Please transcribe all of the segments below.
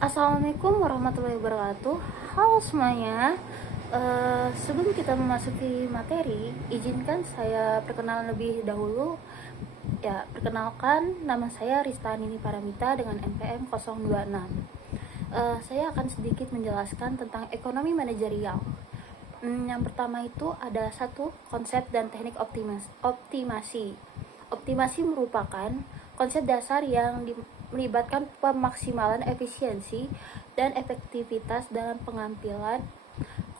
Assalamualaikum warahmatullahi wabarakatuh. Halo semuanya. Sebelum kita memasuki materi, izinkan saya perkenalan lebih dahulu. Ya, perkenalkan, nama saya Ristanini Paramita dengan NPM 026. Saya akan sedikit menjelaskan tentang ekonomi manajerial. Yang pertama itu ada satu konsep dan teknik optimasi. Optimasi merupakan konsep dasar yang melibatkan pemaksimalan efisiensi dan efektivitas dalam pengambilan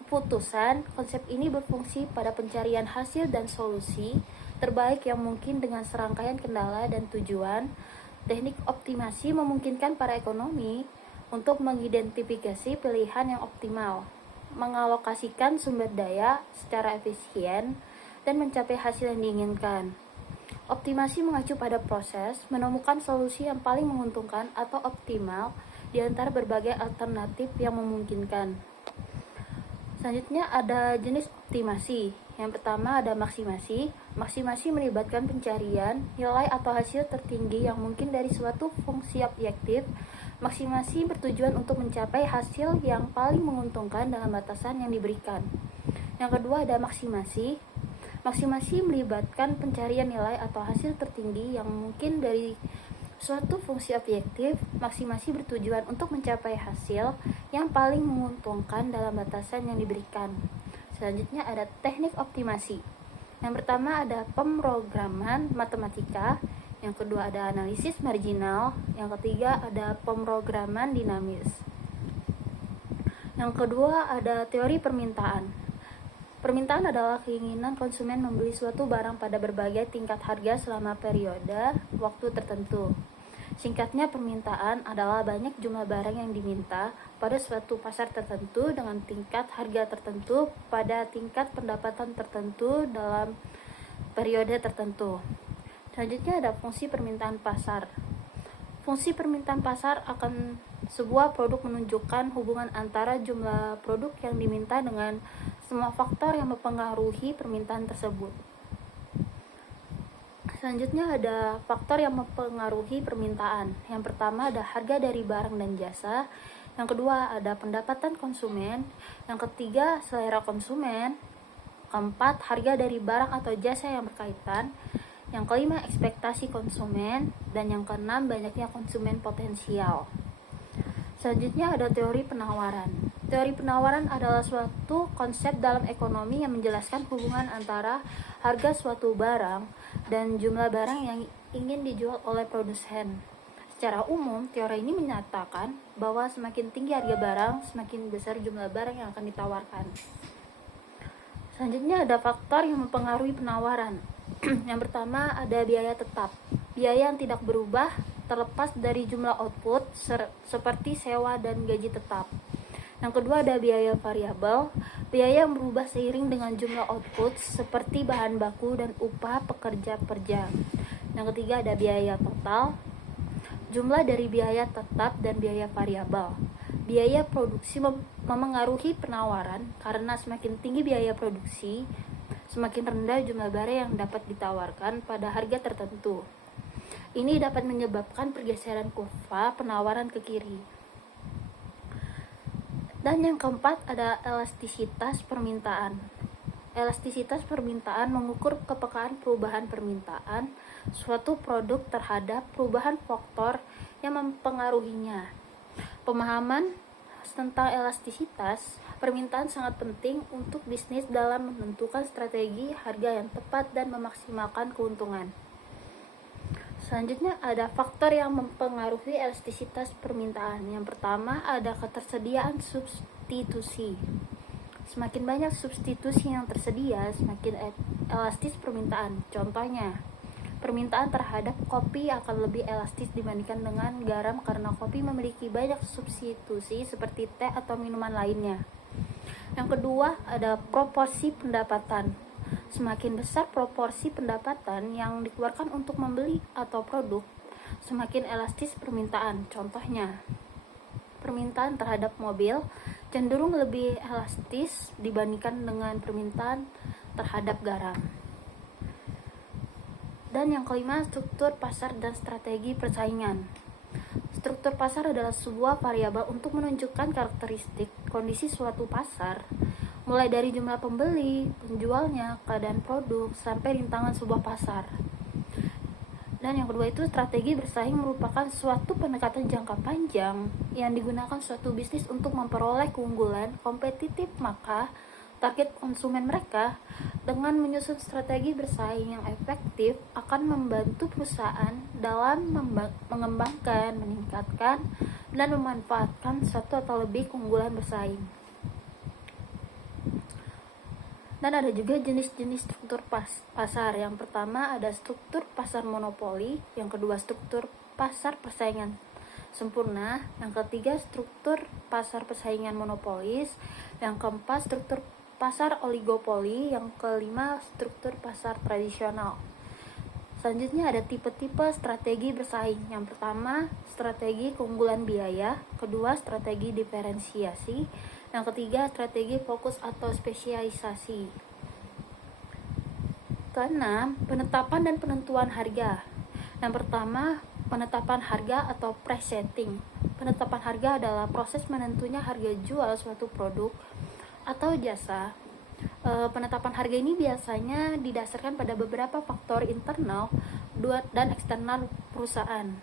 keputusan. Konsep ini berfungsi pada pencarian hasil dan solusi terbaik yang mungkin dengan serangkaian kendala dan tujuan. Teknik optimasi memungkinkan para ekonomi untuk mengidentifikasi pilihan yang optimal, mengalokasikan sumber daya secara efisien, dan mencapai hasil yang diinginkan. Optimasi mengacu pada proses menemukan solusi yang paling menguntungkan atau optimal di antara berbagai alternatif yang memungkinkan. Selanjutnya ada jenis optimasi. Yang pertama ada maksimasi. Maksimasi melibatkan pencarian nilai atau hasil tertinggi yang mungkin dari suatu fungsi objektif. Maksimasi bertujuan untuk mencapai hasil yang paling menguntungkan dalam batasan yang diberikan. Yang kedua ada maksimasi. Maksimasi melibatkan pencarian nilai atau hasil tertinggi yang mungkin dari suatu fungsi objektif. Maksimasi bertujuan untuk mencapai hasil yang paling menguntungkan dalam batasan yang diberikan. Selanjutnya ada teknik optimasi. Yang pertama ada pemrograman matematika, yang kedua ada analisis marginal, yang ketiga ada pemrograman dinamis. Yang kedua ada teori permintaan. Permintaan adalah keinginan konsumen membeli suatu barang pada berbagai tingkat harga selama periode waktu tertentu. Singkatnya, permintaan adalah banyak jumlah barang yang diminta pada suatu pasar tertentu dengan tingkat harga tertentu pada tingkat pendapatan tertentu dalam periode tertentu. Selanjutnya ada fungsi permintaan pasar. Fungsi permintaan pasar akan sebuah produk menunjukkan hubungan antara jumlah produk yang diminta dengan semua faktor yang mempengaruhi permintaan tersebut. Selanjutnya ada faktor yang mempengaruhi permintaan. Yang pertama ada harga dari barang dan jasa. Yang kedua ada pendapatan konsumen. Yang ketiga selera konsumen. Keempat harga dari barang atau jasa yang berkaitan. Yang kelima ekspektasi konsumen. Dan yang keenam banyaknya konsumen potensial. Selanjutnya ada teori penawaran. Teori penawaran adalah suatu konsep dalam ekonomi yang menjelaskan hubungan antara harga suatu barang dan jumlah barang yang ingin dijual oleh produsen. Secara umum, teori ini menyatakan bahwa semakin tinggi harga barang, semakin besar jumlah barang yang akan ditawarkan. Selanjutnya ada faktor yang mempengaruhi penawaran. Yang pertama ada biaya tetap. Biaya yang tidak berubah terlepas dari jumlah output seperti sewa dan gaji tetap. Yang kedua ada biaya variabel. Biaya yang berubah seiring dengan jumlah output seperti bahan baku dan upah pekerja per jam. Yang ketiga ada biaya total. Jumlah dari biaya tetap dan biaya variabel. Biaya produksi memengaruhi penawaran karena semakin tinggi biaya produksi, semakin rendah jumlah barang yang dapat ditawarkan pada harga tertentu. Ini dapat menyebabkan pergeseran kurva penawaran ke kiri. Dan yang keempat ada elastisitas permintaan. Elastisitas permintaan mengukur kepekaan perubahan permintaan suatu produk terhadap perubahan faktor yang mempengaruhinya. Pemahaman tentang elastisitas permintaan sangat penting untuk bisnis dalam menentukan strategi harga yang tepat dan memaksimalkan keuntungan. Selanjutnya ada faktor yang mempengaruhi elastisitas permintaan. Yang pertama ada ketersediaan substitusi. Semakin banyak substitusi yang tersedia, semakin elastis permintaan. Contohnya, permintaan terhadap kopi akan lebih elastis dibandingkan dengan garam karena kopi memiliki banyak substitusi seperti teh atau minuman lainnya. Yang kedua ada proporsi pendapatan. Semakin besar proporsi pendapatan yang dikeluarkan untuk membeli atau produk, semakin elastis permintaan. Contohnya, permintaan terhadap mobil cenderung lebih elastis dibandingkan dengan permintaan terhadap garam. Dan yang kelima, struktur pasar dan strategi persaingan. Struktur pasar adalah sebuah variabel untuk menunjukkan karakteristik kondisi suatu pasar, mulai dari jumlah pembeli, penjualnya, keadaan produk, sampai rintangan sebuah pasar. Dan yang kedua itu strategi bersaing merupakan suatu pendekatan jangka panjang yang digunakan suatu bisnis untuk memperoleh keunggulan kompetitif. Maka target konsumen mereka dengan menyusun strategi bersaing yang efektif akan membantu perusahaan dalam mengembangkan, meningkatkan, dan memanfaatkan satu atau lebih keunggulan bersaing. Dan ada juga jenis-jenis struktur pasar. Yang pertama ada struktur pasar monopoli, yang kedua struktur pasar persaingan sempurna, yang ketiga struktur pasar persaingan monopolis, yang keempat struktur pasar oligopoli, yang kelima struktur pasar tradisional. Selanjutnya ada tipe-tipe strategi bersaing. Yang pertama strategi keunggulan biaya, kedua strategi diferensiasi, yang ketiga strategi fokus atau spesialisasi. Keenam, penetapan dan penentuan harga. Yang pertama, penetapan harga atau price setting. Penetapan harga adalah proses menentunya harga jual suatu produk atau jasa. Penetapan harga ini biasanya didasarkan pada beberapa faktor internal dan eksternal perusahaan.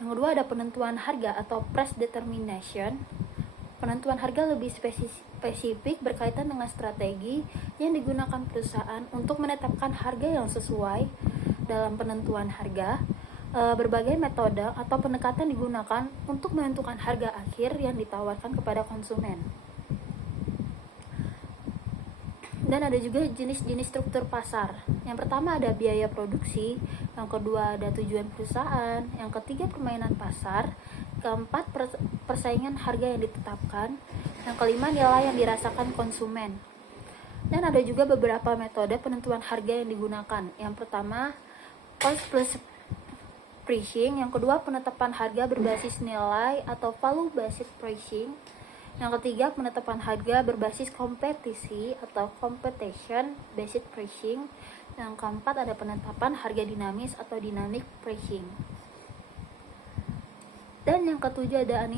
Yang kedua ada penentuan harga atau price determination. Penentuan harga lebih spesifik berkaitan dengan strategi yang digunakan perusahaan untuk menetapkan harga yang sesuai. Dalam penentuan harga, berbagai metode atau pendekatan digunakan untuk menentukan harga akhir yang ditawarkan kepada konsumen. Dan ada juga jenis-jenis struktur pasar. Yang pertama ada biaya produksi, yang kedua ada tujuan perusahaan, yang ketiga permainan pasar, keempat persaingan harga yang ditetapkan, yang kelima nilai yang dirasakan konsumen. Dan ada juga beberapa metode penentuan harga yang digunakan. Yang pertama cost plus pricing, yang kedua penetapan harga berbasis nilai atau value based pricing, yang ketiga penetapan harga berbasis kompetisi atau competition based pricing, yang keempat ada penetapan harga dinamis atau dynamic pricing. Dan yang ketujuh ada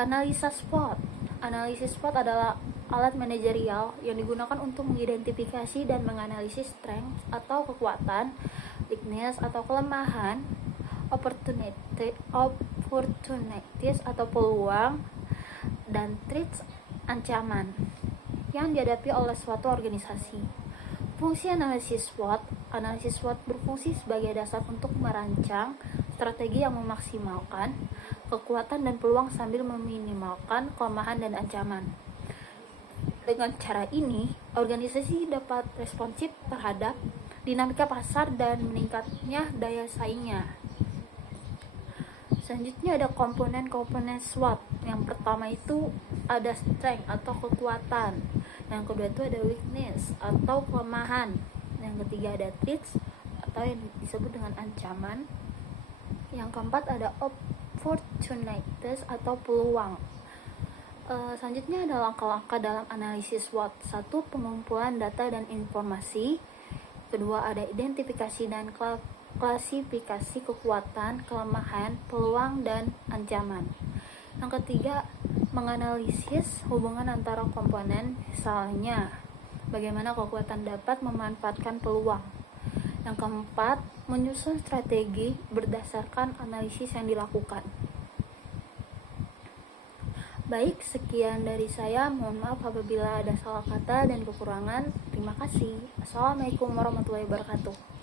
analisa SWOT. Analisis SWOT adalah alat manajerial yang digunakan untuk mengidentifikasi dan menganalisis strength atau kekuatan, weakness atau kelemahan, opportunities atau peluang, dan threats ancaman yang dihadapi oleh suatu organisasi. Fungsi analisis SWOT berfungsi sebagai dasar untuk merancang strategi yang memaksimalkan kekuatan dan peluang sambil meminimalkan kelemahan dan ancaman. Dengan cara ini, organisasi dapat responsif terhadap dinamika pasar dan meningkatnya daya saingnya. Selanjutnya ada komponen-komponen SWOT. Yang pertama itu ada strength atau kekuatan. Yang kedua itu ada weakness atau kelemahan. Yang ketiga ada threats atau yang disebut dengan ancaman. Yang keempat ada opportunities atau peluang. Selanjutnya ada langkah-langkah dalam analisis SWOT. Satu, pengumpulan data dan informasi. Kedua ada identifikasi dan klasifikasi kekuatan, kelemahan, peluang, dan ancaman. Yang ketiga, menganalisis hubungan antara komponen, misalnya bagaimana kekuatan dapat memanfaatkan peluang. Yang keempat, menyusun strategi berdasarkan analisis yang dilakukan. Baik, sekian dari saya. Mohon maaf apabila ada salah kata dan kekurangan. Terima kasih. Assalamualaikum warahmatullahi wabarakatuh.